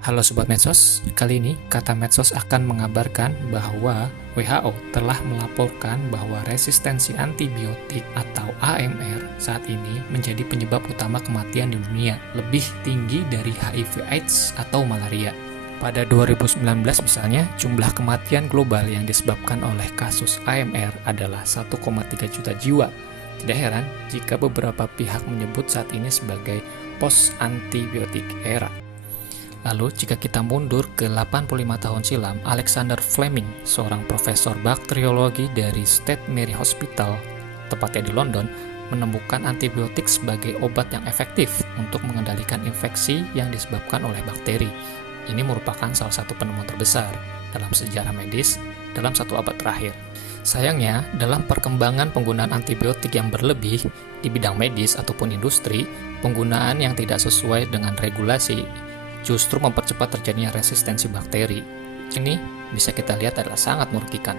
Halo Sobat Medsos, kali ini Kata Medsos akan mengabarkan bahwa WHO telah melaporkan bahwa resistensi antibiotik atau AMR saat ini menjadi penyebab utama kematian di dunia, lebih tinggi dari HIV/AIDS atau malaria. Pada 2019 misalnya, jumlah kematian global yang disebabkan oleh kasus AMR adalah 1,3 juta jiwa. Tidak heran jika beberapa pihak menyebut saat ini sebagai post-antibiotik era. Lalu, jika kita mundur ke 85 tahun silam, Alexander Fleming, seorang profesor bakteriologi dari State Mary Hospital, tepatnya di London, menemukan antibiotik sebagai obat yang efektif untuk mengendalikan infeksi yang disebabkan oleh bakteri. Ini merupakan salah satu penemuan terbesar dalam sejarah medis dalam 1 abad terakhir. Sayangnya, dalam perkembangan penggunaan antibiotik yang berlebih di bidang medis ataupun industri, penggunaan yang tidak sesuai dengan regulasi justru mempercepat terjadinya resistensi bakteri. Ini bisa kita lihat adalah sangat merugikan.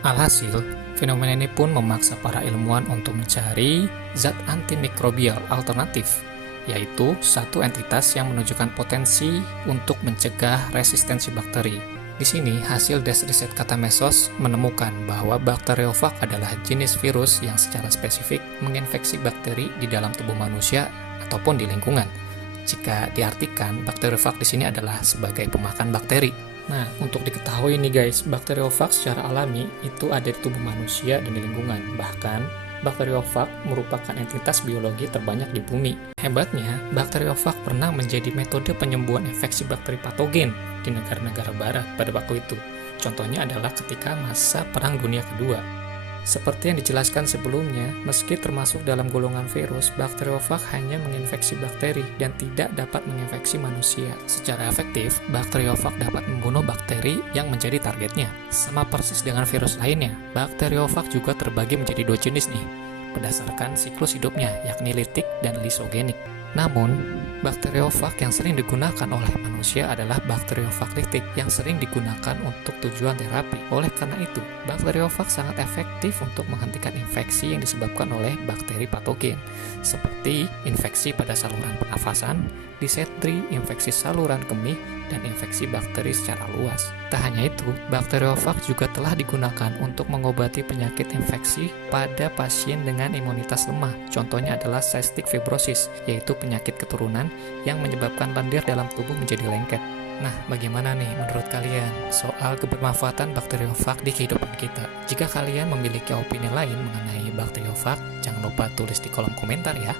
Alhasil, fenomena ini pun memaksa para ilmuwan untuk mencari zat antimikrobial alternatif, yaitu satu entitas yang menunjukkan potensi untuk mencegah resistensi bakteri. Di sini, hasil des riset Kata Medsos menemukan bahwa bakteriofag adalah jenis virus yang secara spesifik menginfeksi bakteri di dalam tubuh manusia ataupun di lingkungan. Jika diartikan, bakteriofag di sini adalah sebagai pemakan bakteri. Nah, untuk diketahui nih guys, bakteriofag secara alami itu ada di tubuh manusia dan di lingkungan. Bahkan, bakteriofag merupakan entitas biologi terbanyak di bumi. Hebatnya, bakteriofag pernah menjadi metode penyembuhan infeksi bakteri patogen di negara-negara barat pada waktu itu. Contohnya adalah ketika masa Perang Dunia Kedua. Seperti yang dijelaskan sebelumnya, meski termasuk dalam golongan virus, bakteriofag hanya menginfeksi bakteri dan tidak dapat menginfeksi manusia. Secara efektif, bakteriofag dapat membunuh bakteri yang menjadi targetnya. Sama persis dengan virus lainnya, bakteriofag juga terbagi menjadi 2 jenis nih, berdasarkan siklus hidupnya, yakni litik dan lisogenik. Namun, bakteriofag yang sering digunakan oleh manusia adalah bakteriofag litik yang sering digunakan untuk tujuan terapi. Oleh karena itu, bakteriofag sangat efektif untuk menghentikan infeksi yang disebabkan oleh bakteri patogen, seperti infeksi pada saluran pernafasan, disentri, infeksi saluran kemih, dan infeksi bakteri secara luas. Tak hanya itu, bakteriofag juga telah digunakan untuk mengobati penyakit infeksi pada pasien dengan imunitas lemah. Contohnya adalah cystic fibrosis, yaitu penyakit keturunan yang menyebabkan lendir dalam tubuh menjadi lengket. Nah, bagaimana nih menurut kalian soal kebermanfaatan bakteriofag di kehidupan kita? Jika kalian memiliki opini lain mengenai bakteriofag, jangan lupa tulis di kolom komentar ya.